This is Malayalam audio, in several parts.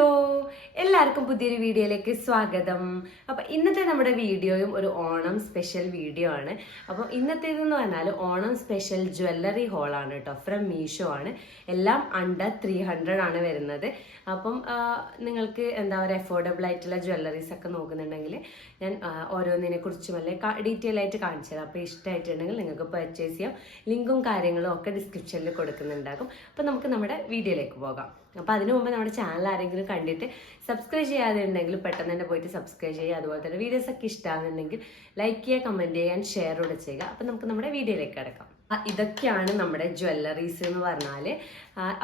ഹലോ, എല്ലാവർക്കും പുതിയൊരു വീഡിയോയിലേക്ക് സ്വാഗതം. അപ്പം ഇന്നത്തെ നമ്മുടെ വീഡിയോയും ഒരു ഓണം സ്പെഷ്യൽ വീഡിയോ ആണ്. അപ്പം ഇന്നത്തേതെന്ന് പറഞ്ഞാൽ ഓണം സ്പെഷ്യൽ ജ്വല്ലറി ഹോളാണ് കേട്ടോ. ഫ്രം മീഷോ ആണ്. എല്ലാം അണ്ടർ 300 ആണ് വരുന്നത്. അപ്പം നിങ്ങൾക്ക് എന്താ പറയുക, അഫോർഡബിൾ ആയിട്ടുള്ള ജ്വല്ലറീസ് ഒക്കെ നോക്കുന്നുണ്ടെങ്കിൽ ഞാൻ ഓരോന്നിനെ കുറിച്ചും അല്ലെ ഡീറ്റെയിൽ ആയിട്ട് കാണിച്ചു തരാം. അപ്പോൾ ഇഷ്ടമായിട്ടുണ്ടെങ്കിൽ നിങ്ങൾക്ക് പർച്ചേസ് ചെയ്യാം. ലിങ്കും കാര്യങ്ങളും ഒക്കെ ഡിസ്ക്രിപ്ഷനിൽ കൊടുക്കുന്നുണ്ടാകും. അപ്പം നമുക്ക് നമ്മുടെ വീഡിയോയിലേക്ക് പോകാം. അപ്പോൾ അതിനു മുമ്പ് നമ്മുടെ ചാനൽ ആരെങ്കിലും കണ്ടിട്ട് സബ്സ്ക്രൈബ് ചെയ്യാതെ ഉണ്ടെങ്കിൽ പെട്ടെന്ന് തന്നെ പോയിട്ട് സബ്സ്ക്രൈബ് ചെയ്യുക. അതുപോലെ തന്നെ വീഡിയോസ് ഒക്കെ ഇഷ്ടമാകുന്നുണ്ടെങ്കിൽ ലൈക്ക് ചെയ്യുക, കമൻറ്റ് ചെയ്യാൻ ഷെയർ കൂടെ ചെയ്യുക. അപ്പം നമുക്ക് നമ്മുടെ വീഡിയോയിലേക്ക് കിടക്കാം. ഇതൊക്കെയാണ് നമ്മുടെ ജ്വല്ലറീസ് എന്ന് പറഞ്ഞാൽ.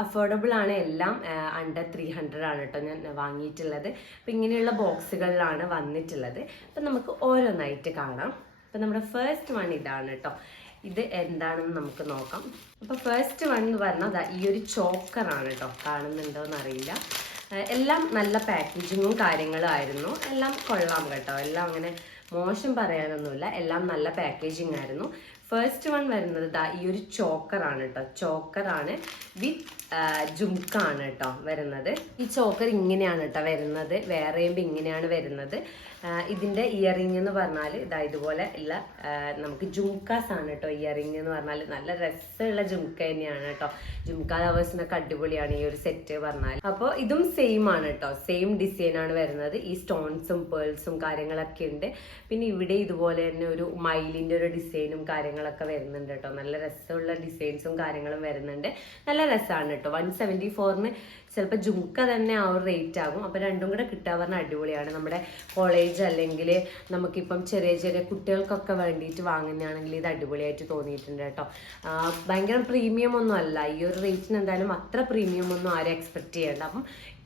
അഫോർഡബിൾ ആണ്, എല്ലാം അണ്ടർ 300 ആണ് കേട്ടോ ഞാൻ വാങ്ങിയിട്ടുള്ളത്. അപ്പം ഇങ്ങനെയുള്ള ബോക്സുകളിലാണ് വന്നിട്ടുള്ളത്. അപ്പം നമുക്ക് ഓരോന്നായിട്ട് കാണാം. അപ്പം നമ്മുടെ ഫസ്റ്റ് വൺ ഇതാണ് കേട്ടോ. ഇത് എന്താണെന്ന് നമുക്ക് നോക്കാം. അപ്പോൾ ഫസ്റ്റ് വൺ എന്ന് പറഞ്ഞാൽ ഈ ഒരു ചോക്കറാണ് കേട്ടോ. കാണുന്നുണ്ടോ എന്നറിയില്ല. എല്ലാം നല്ല പാക്കേജിങ്ങും കാര്യങ്ങളും ആയിരുന്നു. എല്ലാം കൊള്ളാം കേട്ടോ. എല്ലാം അങ്ങനെ മോശം പറയാനൊന്നുമില്ല. എല്ലാം നല്ല പാക്കേജിങ് ആയിരുന്നു. ഫസ്റ്റ് വൺ വരുന്നത് ഈ ഒരു ചോക്കറാണ് കേട്ടോ. ചോക്കറാണ് വിത്ത് ജുംക്കാണ് കേട്ടോ വരുന്നത്. ഈ ചോക്കർ ഇങ്ങനെയാണ് കേട്ടോ വരുന്നത്. വേറെയും ഇങ്ങനെയാണ് വരുന്നത്. ഇതിൻ്റെ ഇയറിംഗ് എന്ന് പറഞ്ഞാൽ ഇതുപോലെ ഉള്ള നമുക്ക് ജുംക്കാസ് ആണ് കേട്ടോ. ഇയറിംഗ് എന്ന് പറഞ്ഞാൽ നല്ല രസമുള്ള ജുംക്ക തന്നെയാണ് കേട്ടോ. ജുംക്ക ലവേഴ്സിനൊക്കെ അടിപൊളിയാണ് ഈ ഒരു സെറ്റ് പറഞ്ഞാൽ. അപ്പോൾ ഇതും സെയിം ആണ് കേട്ടോ. സെയിം ഡിസൈൻ ആണ് വരുന്നത്. ഈ സ്റ്റോൺസും പേൾസും കാര്യങ്ങളൊക്കെ ഉണ്ട്. പിന്നെ ഇവിടെ ഇതുപോലെ തന്നെ ഒരു മയിലിൻ്റെ ഒരു ഡിസൈനും കാര്യങ്ങളൊക്കെ വരുന്നുണ്ട് കേട്ടോ. നല്ല രസമുള്ള ഡിസൈൻസും കാര്യങ്ങളും വരുന്നുണ്ട്. നല്ല രസമാണ് കേട്ടോ. 174 ചിലപ്പോൾ ജുംക്ക തന്നെ ആ ഒരു റേറ്റ് ആകും. അപ്പോൾ രണ്ടും കൂടെ കിട്ടുക പറഞ്ഞാൽ അടിപൊളിയാണ്. നമ്മുടെ കോളേജ് അല്ലെങ്കിൽ നമുക്കിപ്പം ചെറിയ ചെറിയ കുട്ടികൾക്കൊക്കെ വേണ്ടിയിട്ട് വാങ്ങുന്നതാണെങ്കിൽ ഇത് അടിപൊളിയായിട്ട് തോന്നിയിട്ടുണ്ട് കേട്ടോ. ഭയങ്കര പ്രീമിയം ഒന്നും അല്ല. ഈ ഒരു റേറ്റിന് എന്തായാലും അത്ര പ്രീമിയം ഒന്നും ആരും എക്സ്പെക്ട് ചെയ്യേണ്ട. അപ്പം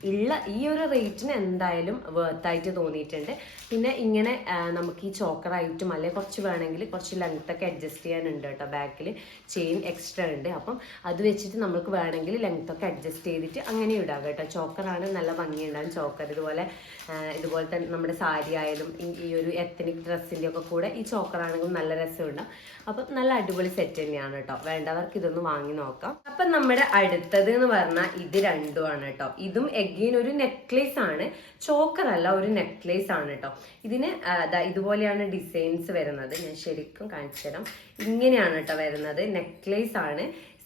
ഉള്ള ഈ ഒരു റേറ്റിന് എന്തായാലും വേർത്തായിട്ട് തോന്നിയിട്ടുണ്ട്. പിന്നെ ഇങ്ങനെ നമുക്ക് ഈ ചോക്കറായിട്ടും അല്ലെങ്കിൽ കുറച്ച് വേണമെങ്കിൽ കുറച്ച് ലെങ്ത്തൊക്കെ അഡ്ജസ്റ്റ് ചെയ്യാനുണ്ട് കേട്ടോ. ബാക്കിൽ ചെയിൻ എക്സ്ട്രാ ഉണ്ട്. അപ്പം അത് വെച്ചിട്ട് നമുക്ക് വേണമെങ്കിൽ ലെങ്ത്തൊക്കെ അഡ്ജസ്റ്റ് ചെയ്തിട്ട് അങ്ങനെ ഇടാം കേട്ടോ. ചോക്കറാണ് നല്ല ഭംഗിയുണ്ടാകും. ചോക്കർ ഇതുപോലെ തന്നെ നമ്മുടെ സാരി ആയാലും ഈ ഒരു എത്തനിക് ഡ്രസ്സിൻ്റെ ഒക്കെ കൂടെ ഈ ചോക്കറാണെങ്കിലും നല്ല രസമുണ്ടാകും. അപ്പം നല്ല അടിപൊളി സെറ്റ് തന്നെയാണ് കേട്ടോ. വേണ്ടവർക്ക് ഇതൊന്ന് വാങ്ങി നോക്കാം. അപ്പം നമ്മുടെ അടുത്തത് എന്ന് പറഞ്ഞാൽ ഇത് രണ്ടുമാണ് കേട്ടോ. ഇതും എഗെയിൻ ഒരു നെക്ലേസ് ആണ്. ചോക്കർ അല്ല, ഒരു നെക്ലേസ് ആണ് കേട്ടോ. ഇതിന് ഇതുപോലെയാണ് ഡിസൈൻസ് വരുന്നത്. ഞാൻ ശരിക്കും കാണിച്ചു തരാം. ഇങ്ങനെയാണ് കേട്ടോ വരുന്നത്. നെക്ലേസ് ആണ്.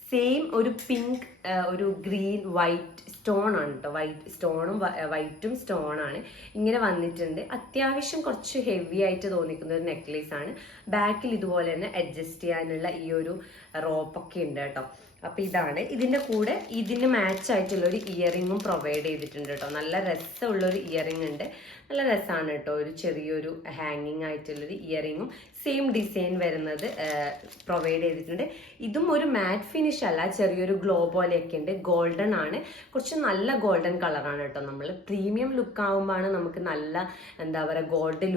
സെയിം ഒരു പിങ്ക്, ഒരു ഗ്രീൻ, വൈറ്റ് സ്റ്റോൺ ആണ് കേട്ടോ. വൈറ്റ് സ്റ്റോണും വൈറ്റും സ്റ്റോൺ ആണ് ഇങ്ങനെ വന്നിട്ടുണ്ട്. അത്യാവശ്യം കുറച്ച് ഹെവി ആയിട്ട് തോന്നിക്കുന്ന ഒരു നെക്ലേസ് ആണ്. ബാക്കിൽ ഇതുപോലെ തന്നെ അഡ്ജസ്റ്റ് ചെയ്യാനുള്ള ഈ ഒരു റോപ്പൊക്കെ ഉണ്ട് കേട്ടോ. അപ്പം ഇതാണ്. ഇതിൻ്റെ കൂടെ ഇതിന് മാച്ച് ആയിട്ടുള്ള ഒരു ഇയറിങ്ങും പ്രൊവൈഡ് ചെയ്തിട്ടുണ്ട് കേട്ടോ. നല്ല രസമുള്ളൊരു ഇയറിംഗ് ഉണ്ട്. നല്ല രസമാണ് കേട്ടോ. ഒരു ചെറിയൊരു ഹാങ്ങിങ് ആയിട്ടുള്ളൊരു ഇയറിങ്ങും സെയിം ഡിസൈൻ വരുന്നത് പ്രൊവൈഡ് ചെയ്തിട്ടുണ്ട്. ഇതും ഒരു മാറ്റ് ഫിനിഷ് അല്ല, ചെറിയൊരു ഗ്ലോ പോലെയൊക്കെ ഉണ്ട്. ഗോൾഡൻ ആണ്, കുറച്ച് നല്ല ഗോൾഡൻ കളറാണ് കേട്ടോ. നമ്മൾ പ്രീമിയം ലുക്ക് ആകുമ്പോഴാണ് നമുക്ക് നല്ല എന്താ പറയുക ഗോൾഡ്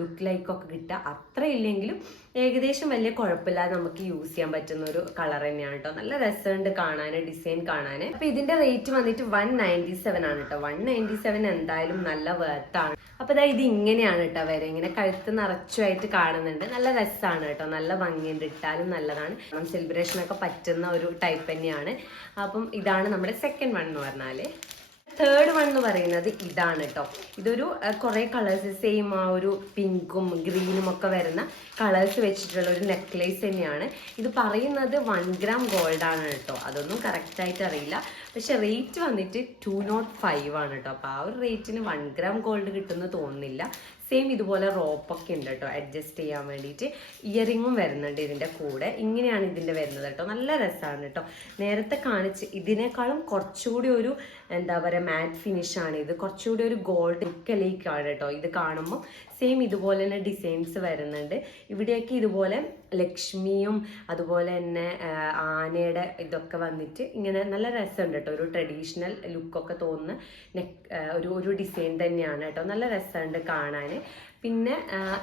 ലുക്ക് ലൈക്കൊക്കെ കിട്ടുക. അത്ര ഇല്ലെങ്കിലും ഏകദേശം വലിയ കുഴപ്പമില്ലാതെ നമുക്ക് യൂസ് ചെയ്യാൻ പറ്റുന്ന ഒരു കളർ തന്നെയാണ് കേട്ടോ. നല്ല രസമുണ്ട് കാണാൻ, ഡിസൈൻ കാണാൻ. അപ്പൊ ഇതിന്റെ റേറ്റ് വന്നിട്ട് 197 ആണ് കേട്ടോ. 197 എന്തായാലും നല്ല വേർത്താണ്. അപ്പൊ ഇത് ഇങ്ങനെയാണ് കേട്ടോ വരെ. ഇങ്ങനെ കഴുത്ത് നിറച്ചുമായിട്ട് കാണുന്നുണ്ട്. നല്ല രസമാണ് കേട്ടോ. നല്ല ഭംഗിയുണ്ട്. ഇട്ടാലും നല്ലതാണ്. സെലിബ്രേഷനൊക്കെ പറ്റുന്ന ഒരു ടൈപ്പ് തന്നെയാണ്. അപ്പം ഇതാണ് നമ്മുടെ സെക്കൻഡ് വൺ എന്ന് പറഞ്ഞാല്. തേർഡ് വൺ എന്ന് പറയുന്നത് ഇതാണ് കേട്ടോ. ഇതൊരു കുറേ കളേഴ്സ് സെയിം ആ ഒരു പിങ്കും ഗ്രീനും ഒക്കെ വരുന്ന കളേഴ്സ് വെച്ചിട്ടുള്ള ഒരു നെക്ലേസ് തന്നെയാണ്. ഇത് പറയുന്നത് 1 gram ഗോൾഡ് ആണ് കേട്ടോ. അതൊന്നും കറക്റ്റായിട്ട് അറിയില്ല. പക്ഷെ റേറ്റ് വന്നിട്ട് 205 ആണ് കേട്ടോ. അപ്പോൾ ആ ഒരു റേറ്റിന് 1 gram ഗോൾഡ് കിട്ടുമെന്ന് തോന്നുന്നില്ല. സെയിം ഇതുപോലെ റോപ്പൊക്കെ ഉണ്ട് കേട്ടോ അഡ്ജസ്റ്റ് ചെയ്യാൻ വേണ്ടിയിട്ട്. ഇയറിങ്ങും വരുന്നുണ്ട് ഇതിൻ്റെ കൂടെ. ഇങ്ങനെയാണ് ഇതിൻ്റെ വരുന്നത് കേട്ടോ. നല്ല രസമാണ് കേട്ടോ. നേരത്തെ കാണിച്ച് ഇതിനേക്കാളും കുറച്ചുകൂടി ഒരു എന്താ പറയുക മാറ്റ് ഫിനിഷാണ് ഇത്. കുറച്ചുകൂടി ഒരു ഗോൾഡ് ലുക്കിലേക്കാണ് കേട്ടോ ഇത് കാണുമ്പോൾ. സെയിം ഇതുപോലെ തന്നെ ഡിസൈൻസ് വരുന്നുണ്ട്. ഇവിടെയൊക്കെ ഇതുപോലെ ലക്ഷ്മിയും അതുപോലെ തന്നെ ആനയുടെ ഇതൊക്കെ വന്നിട്ട് ഇങ്ങനെ നല്ല രസമുണ്ട് കേട്ടോ. ഒരു ട്രഡീഷണൽ ലുക്കൊക്കെ തോന്നുന്ന ഒരു ഡിസൈൻ തന്നെയാണ് കേട്ടോ. നല്ല രസമുണ്ട് കാണാൻ. പിന്നെ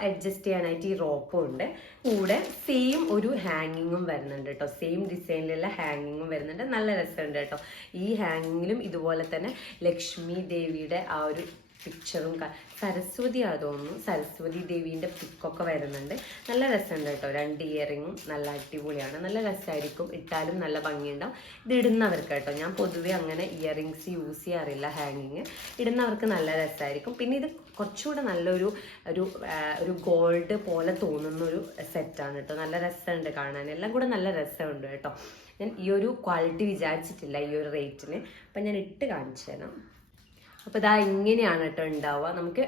അഡ്ജസ്റ്റ് ചെയ്യാനായിട്ട് ഈ റോപ്പും ഉണ്ട്. കൂടെ സെയിം ഒരു ഹാങ്ങിങ്ങും വരുന്നുണ്ട് കേട്ടോ. സെയിം ഡിസൈനിലുള്ള ഹാങ്ങിങ്ങും വരുന്നുണ്ട്. നല്ല രസമുണ്ട് കേട്ടോ. ഈ ഹാങ്ങിങ്ങിലും ഇതുപോലെ തന്നെ ലക്ഷ്മി ദേവിയുടെ ആ ഒരു പിക്ചറും സരസ്വതി തോന്നുന്നു, സരസ്വതി ദേവീൻ്റെ പിക്കൊക്കെ വരുന്നുണ്ട്. നല്ല രസമുണ്ട് കേട്ടോ. 2 ഇയറിങ്ങും നല്ല അടിപൊളിയാണ്, നല്ല രസമായിരിക്കും, ഇട്ടാലും നല്ല ഭംഗിയുണ്ടാവും. ഇത് ഇടുന്നവർക്ക് കേട്ടോ, ഞാൻ പൊതുവെ അങ്ങനെ ഇയറിങ്സ് യൂസ് ചെയ്യാറില്ല ഹാങ്ങിങ്. ഇടുന്നവർക്ക് നല്ല രസമായിരിക്കും. പിന്നെ ഇത് കുറച്ചുകൂടെ നല്ലൊരു ഒരു ഗോൾഡ് പോലെ തോന്നുന്നൊരു സെറ്റാണ് കേട്ടോ. നല്ല രസമുണ്ട് കാണാൻ, എല്ലാം കൂടെ നല്ല രസമുണ്ട് കേട്ടോ. ഞാൻ ഈ ഒരു ക്വാളിറ്റി വിചാരിച്ചിട്ടില്ല ഈ ഒരു റേറ്റിന്. അപ്പം ഞാൻ ഇട്ട് കാണിച്ചു തരാം. അപ്പോൾ ഇതാ ഇങ്ങനെയാണ് കേട്ടോ ഉണ്ടാവുക. നമുക്ക്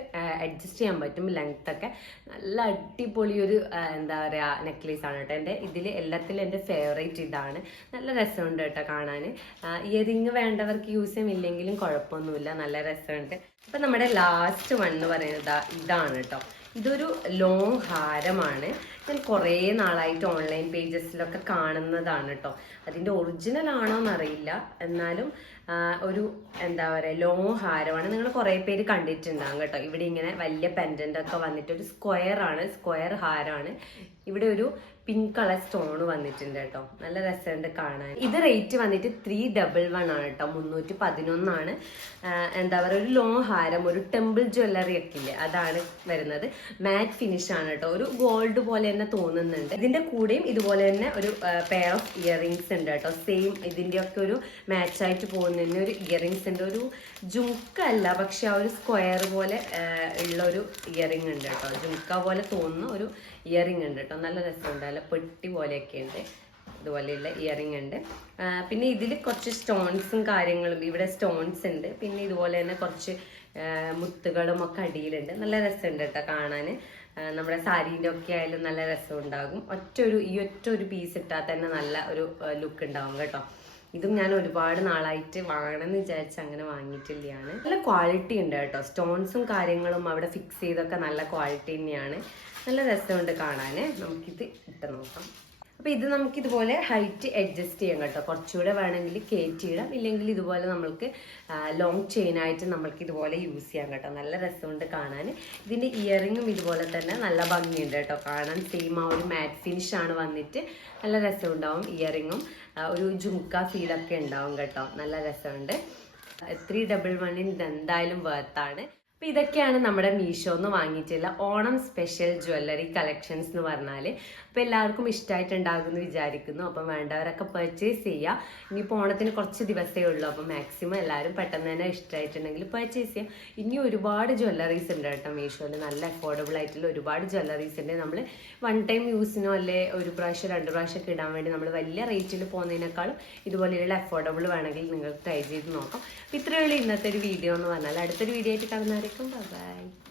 അഡ്ജസ്റ്റ് ചെയ്യാൻ പറ്റും ലെങ്ത്തൊക്കെ. നല്ല അടിപൊളി ഒരു എന്താ പറയുക നെക്ലേസ് ആണ് കേട്ടോ. ഇതിൽ എല്ലാത്തിലും എൻ്റെ ഫേവറേറ്റ് ഇതാണ്. നല്ല രസമുണ്ട് കേട്ടോ കാണാൻ. ഇയറിങ് വേണ്ടവർക്ക് യൂസ് ചെയ്യുമില്ലെങ്കിലും കുഴപ്പമൊന്നുമില്ല, നല്ല രസമുണ്ട്. അപ്പം നമ്മുടെ ലാസ്റ്റ് വൺ എന്ന് പറയുന്നത് ഇതാണ് കേട്ടോ. ഇതൊരു ലോങ് ഹാരമാണ്. ഞാൻ കുറേ നാളായിട്ട് ഓൺലൈൻ പേജസിലൊക്കെ കാണുന്നതാണ് കേട്ടോ. അതിൻ്റെ ഒറിജിനൽ ആണോ എന്നറിയില്ല, എന്നാലും ഒരു എന്താ പറയുക ലോങ് ഹാരമാണ്. നിങ്ങൾ കുറേ പേര് കണ്ടിട്ടുണ്ടാകും കേട്ടോ. ഇവിടെ ഇങ്ങനെ വലിയ പെൻഡൻ്റ് ഒക്കെ വന്നിട്ട് ഒരു സ്ക്വയർ ഹാരമാണ്. ഇവിടെ ഒരു പിങ്ക് കളർ സ്റ്റോൺ വന്നിട്ടുണ്ട് കേട്ടോ. നല്ല രസമുണ്ട് കാണാൻ. ഇത് റേറ്റ് വന്നിട്ട് 311 ആണ് കേട്ടോ. 311 എന്താ പറയുക ഒരു ലോങ് ഹാരം, ഒരു ടെമ്പിൾ ജ്വല്ലറി ഒക്കെ ഇല്ലേ, അതാണ് വരുന്നത്. മാറ്റ് ഫിനിഷ് ആണ് കേട്ടോ. ഒരു ഗോൾഡ് പോലെ തന്നെ തോന്നുന്നുണ്ട്. ഇതിന്റെ കൂടെയും ഇതുപോലെ തന്നെ ഒരു പെയർ ഓഫ് ഇയറിങ്സ് ഉണ്ട് കേട്ടോ. സെയിം ഇതിന്റെ ഒക്കെ ഒരു മാച്ച് ആയിട്ട് പോകുന്നതിന് ഒരു ഇയറിങ്സ് ഉണ്ട്. ഒരു ജുംക്ക അല്ല, പക്ഷെ ആ ഒരു സ്ക്വയർ പോലെ ഉള്ള ഒരു ഇയറിംഗ് ഉണ്ട് കേട്ടോ. ജുംക്ക പോലെ തോന്നുന്ന ഒരു ഇയറിംഗ് ഉണ്ട് കേട്ടോ. നല്ല രസമുണ്ട്, നല്ല പെട്ടി പോലെയൊക്കെ ഉണ്ട്. ഇതുപോലെയുള്ള ഇയറിംഗ് ഉണ്ട്. പിന്നെ ഇതിൽ കുറച്ച് സ്റ്റോൺസും കാര്യങ്ങളും, ഇവിടെ സ്റ്റോൺസ് ഉണ്ട്. പിന്നെ ഇതുപോലെ തന്നെ കുറച്ച് മുത്തുകളും ഒക്കെ അടിയിലുണ്ട്. നല്ല രസമുണ്ട് കേട്ടോ കാണാൻ. നമ്മുടെ സാരീൻ്റെ ഒക്കെ ആയാലും നല്ല രസം ഉണ്ടാകും. ഈ ഒറ്റ ഒരു പീസ് ഇട്ടാൽ തന്നെ നല്ല ഒരു ലുക്ക് ഉണ്ടാവും കേട്ടോ. ഇതും ഞാൻ ഒരുപാട് നാളായിട്ട് വാങ്ങണമെന്ന് വിചാരിച്ച് അങ്ങനെ വാങ്ങിയിട്ടില്ലാണ്. നല്ല ക്വാളിറ്റി ഉണ്ട് കേട്ടോ. സ്റ്റോൺസും കാര്യങ്ങളും അവിടെ ഫിക്സ് ചെയ്തൊക്കെ നല്ല ക്വാളിറ്റി തന്നെയാണ്. നല്ല രസമുണ്ട് കാണാൻ. നമുക്കിത് ഇട്ട് നോക്കാം. അപ്പോൾ ഇത് നമുക്കിതുപോലെ ഹൈറ്റ് അഡ്ജസ്റ്റ് ചെയ്യാം കേട്ടോ. കുറച്ചുകൂടെ വേണമെങ്കിൽ കയറ്റിയിടാം, ഇല്ലെങ്കിൽ ഇതുപോലെ നമ്മൾക്ക് ലോങ് ചെയിനായിട്ട് നമ്മൾക്ക് ഇതുപോലെ യൂസ് ചെയ്യാം കേട്ടോ. നല്ല രസമുണ്ട് കാണാൻ. ഇതിൻ്റെ ഇയറിങ്ങും ഇതുപോലെ തന്നെ നല്ല ഭംഗിയുണ്ട് കേട്ടോ കാണാൻ. സെയിം ആ ഒരു മാറ്റ് ഫിനിഷാണ് വന്നിട്ട് നല്ല രസമുണ്ടാവും. ഇയറിങ്ങും ഒരു ജുംക്ക ഫീലൊക്കെ ഉണ്ടാവും കേട്ടോ. നല്ല രസമുണ്ട്. 311 ഇത് എന്തായാലും വേർത്താണ്. അപ്പോൾ ഇതൊക്കെയാണ് നമ്മുടെ മീഷോന്ന് വാങ്ങിയിട്ടുള്ള ഓണം സ്പെഷ്യൽ ജ്വല്ലറി കളക്ഷൻസ് എന്ന് പറഞ്ഞാൽ. അപ്പോൾ എല്ലാവർക്കും ഇഷ്ടമായിട്ടുണ്ടാകുമെന്ന് വിചാരിക്കുന്നു. അപ്പം വേണ്ടവരൊക്കെ പർച്ചേസ് ചെയ്യുക. ഇനിയിപ്പോൾ ഓണത്തിന് കുറച്ച് ദിവസമേ ഉള്ളൂ. അപ്പം മാക്സിമം എല്ലാവരും പെട്ടെന്ന് തന്നെ ഇഷ്ടമായിട്ടുണ്ടെങ്കിൽ പർച്ചേസ് ചെയ്യുക. ഇനി ഒരുപാട് ജ്വല്ലറീസ് ഉണ്ട് കേട്ടോ മീഷോയിൽ. നല്ല അഫോർഡബിൾ ആയിട്ടുള്ള ഒരുപാട് ജ്വല്ലറീസ് ഉണ്ട്. നമ്മൾ 1 ടൈം യൂസിനോ അല്ലെ 1 പ്രാവശ്യം 2 പ്രാവശ്യം ഒക്കെ ഇടാൻ വേണ്ടി നമ്മൾ വലിയ റേറ്റിൽ പോകുന്നതിനേക്കാളും ഇതുപോലെയുള്ള അഫോർഡബിൾ വേണമെങ്കിൽ നിങ്ങൾക്ക് ട്രൈ ചെയ്ത് നോക്കാം. അപ്പോൾ ഇത്രയുള്ള ഇന്നത്തെ ഒരു വീഡിയോ എന്ന് പറഞ്ഞാൽ അടുത്തൊരു വീഡിയോ ആയിട്ട് കാണുന്നവരേക്കും ബൈ.